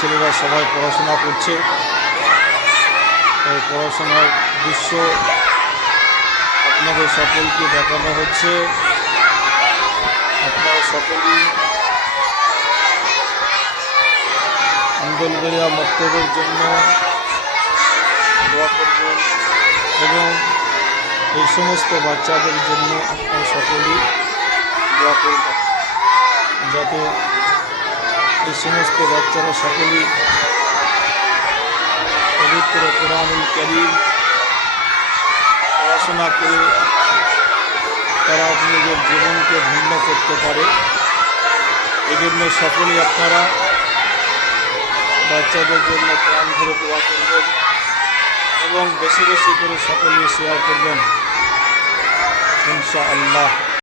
ছেলেরা সবাই পড়াশোনা করছে। এই পড়াশোনার দৃশ্য আপনাদের সকলকে দেখানো হচ্ছে। আপনারা সকলেই আন্দোলবেরিয়া মক্তবের জন্য দোয়া করবেন এবং এই সমস্ত বাচ্চাদের জন্য আপনারা সকলেই দোয়া করবেন, যাতে এই সমস্ত বাচ্চারা সকলেই পবিত্র কোরআনুল কারীম পড়াশোনা করে তারা নিজের জীবনকে ধন্য করতে পারে। এই জন্য সকলেই আপনারা বাচ্চাদের জন্য কোরআন ধরে দোয়া করবেন এবং বেশি বেশি করে সকলেই শেয়ার করবেন ইনশাআল্লাহ।